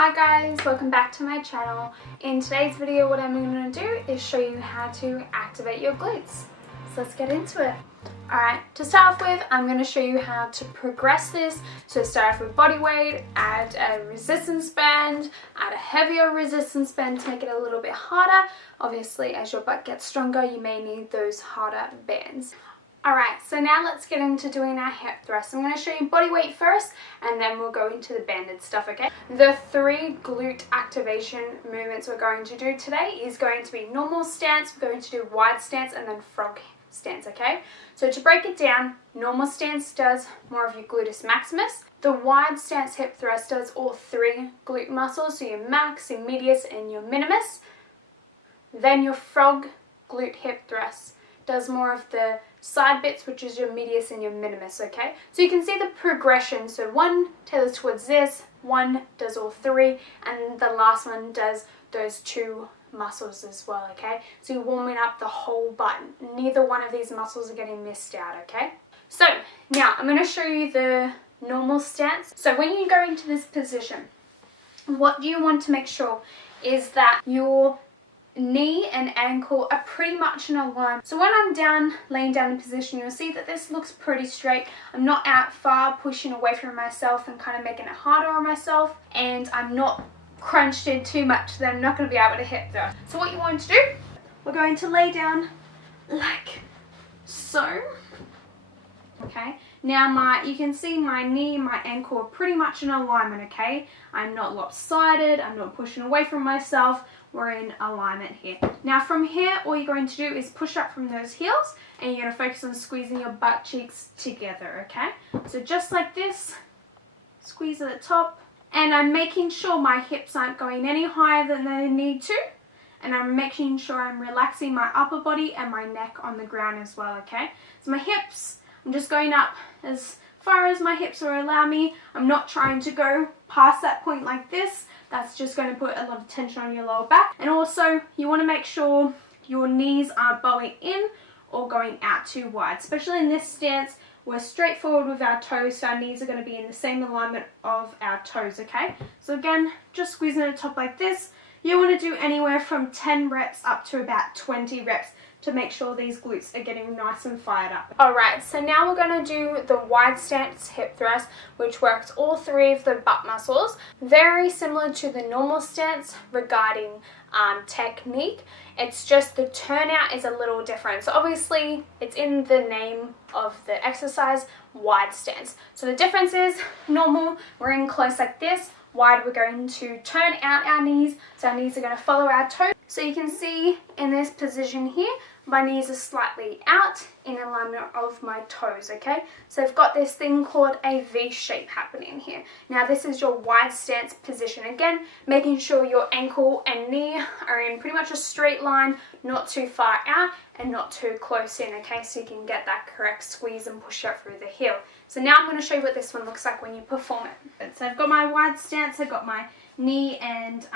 Hi guys, welcome back to my channel. In today's video what I'm going to do is show you how to activate your glutes. So let's get into it. Alright, to start off with, I'm going to show you how to progress this. So start off with body weight, add a resistance band, add a heavier resistance band to make it a little bit harder. Obviously, as your butt gets stronger, you may need those harder bands. Alright, so now let's get into doing our hip thrust. I'm going to show you body weight first and then we'll go into the banded stuff, okay? The 3 glute activation movements we're going to do today is going to be normal stance, we're going to do wide stance, and then frog stance, okay? So to break it down, normal stance does more of your gluteus maximus. The wide stance hip thrust does all 3 glute muscles, so your max, your medius, and your minimus. Then your frog glute hip thrust does more of the side bits, which is your medius and your minimus, okay? So you can see the progression. So one tailors towards this, one does all 3, and the last one does those 2 muscles as well, okay? So you're warming up the whole butt. Neither one of these muscles are getting missed out, okay? So now I'm going to show you the normal stance. So when you go into this position, what you want to make sure is that your knee and ankle are pretty much in a line. So when I'm down, laying down in position, you'll see that this looks pretty straight. I'm not out far pushing away from myself and kind of making it harder on myself, and I'm not crunched in too much that I'm not going to be able to hip thrust. So what you want to do, we're going to lay down like so. Okay, now you can see my knee, my ankle are pretty much in alignment, okay? I'm not lopsided, I'm not pushing away from myself, we're in alignment here. Now from here, all you're going to do is push up from those heels, and you're going to focus on squeezing your butt cheeks together, okay? So just like this, squeeze at the top, and I'm making sure my hips aren't going any higher than they need to, and I'm making sure I'm relaxing my upper body and my neck on the ground as well, okay? So my hips, I'm just going up as far as my hips will allow me. I'm not trying to go past that point like this. That's just going to put a lot of tension on your lower back. And also, you want to make sure your knees aren't bowing in or going out too wide. Especially in this stance, we're straight forward with our toes, so our knees are going to be in the same alignment of our toes, okay? So again, just squeezing at the top like this. You want to do anywhere from 10 reps up to about 20 reps to make sure these glutes are getting nice and fired up. Alright, so now we're going to do the wide stance hip thrust, which works all 3 of the butt muscles. Very similar to the normal stance regarding technique. It's just the turnout is a little different. So obviously it's in the name of the exercise, wide stance. So the difference is normal, we're in close like this. Wide, we're going to turn out our knees, so our knees are going to follow our toes. So you can see in this position here, my knees are slightly out in alignment of my toes, okay? So I've got this thing called a V shape happening here. Now this is your wide stance position. Again, making sure your ankle and knee are in pretty much a straight line, not too far out and not too close in, okay? So you can get that correct squeeze and push up through the heel. So now I'm going to show you what this one looks like when you perform it. So I've got my wide stance, I've got my knee and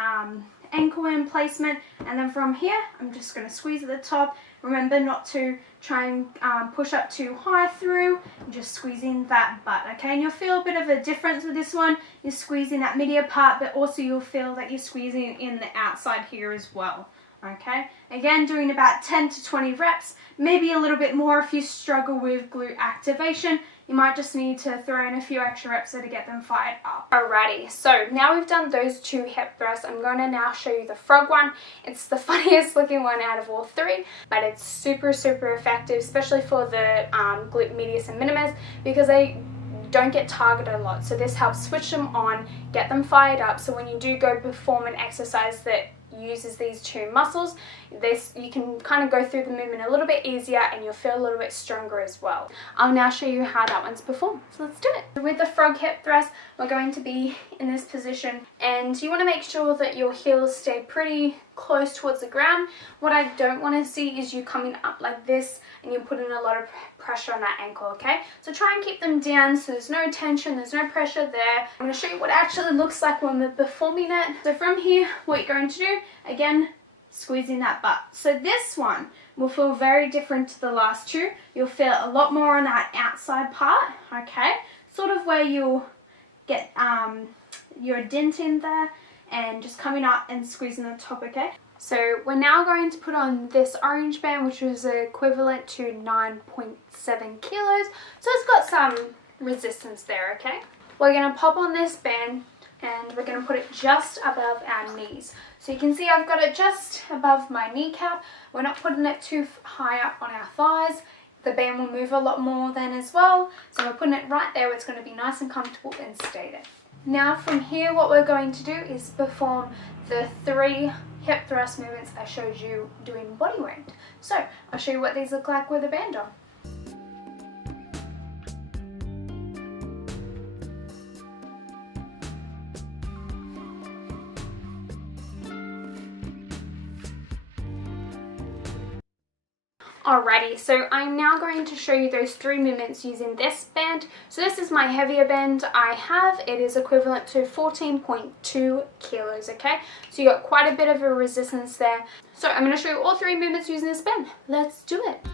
ankle in placement, and then from here I'm just going to squeeze at the top. Remember not to try and push up too high through, just squeezing that butt, okay? And you'll feel a bit of a difference with this one. You're squeezing that middle part, but also you'll feel that you're squeezing in the outside here as well, okay? Again, doing about 10 to 20 reps, maybe a little bit more if you struggle with glute activation. You might just need to throw in a few extra reps to get them fired up. Alrighty, so now we've done those 2 hip thrusts, I'm going to now show you the frog one. It's the funniest looking one out of all 3, but it's super effective, especially for the glute medius and minimus, because they don't get targeted a lot. So this helps switch them on, get them fired up, so when you do go perform an exercise that uses these 2 muscles, you can kind of go through the movement a little bit easier and you'll feel a little bit stronger as well. I'll now show you how that one's performed. So let's do it. With the frog hip thrust, we're going to be in this position, and you want to make sure that your heels stay pretty close towards the ground. What I don't want to see is you coming up like this and you're putting a lot of pressure on that ankle, okay? So try and keep them down so there's no tension, there's no pressure there. I'm going to show you what it actually looks like when we're performing it. So from here, what you're going to do, again, squeezing that butt. So this one will feel very different to the last 2. You'll feel a lot more on that outside part, okay? Sort of where you'll get your dent in there. and just coming out and squeezing the top, okay? So we're now going to put on this orange band, which is equivalent to 9.7 kilos. So it's got some resistance there, okay? We're going to pop on this band and we're going to put it just above our knees. So you can see I've got it just above my kneecap. We're not putting it too high up on our thighs. The band will move a lot more then as well. So we're putting it right there where it's going to be nice and comfortable and stay there. Now from here, what we're going to do is perform the 3 hip thrust movements I showed you doing body weight. So I'll show you what these look like with a band on. Alrighty, so I'm now going to show you those 3 movements using this band. So this is my heavier band I have. It is equivalent to 14.2 kilos, okay? So you got quite a bit of a resistance there. So I'm going to show you all 3 movements using this band. Let's do it.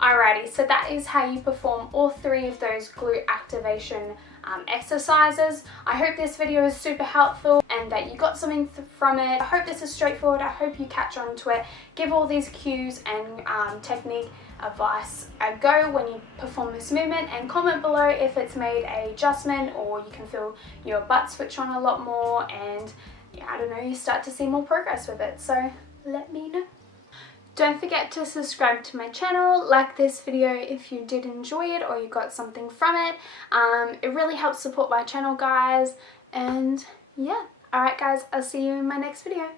Alrighty, so that is how you perform all 3 of those glute activation exercises. I hope this video is super helpful and that you got something from it. I hope this is straightforward. I hope you catch on to it. Give all these cues and technique advice a go when you perform this movement, and comment below if it's made an adjustment or you can feel your butt switch on a lot more and yeah, I don't know, you start to see more progress with it. So let me know. Don't forget to subscribe to my channel, like this video if you did enjoy it or you got something from it. It really helps support my channel, guys. And yeah, alright guys, I'll see you in my next video.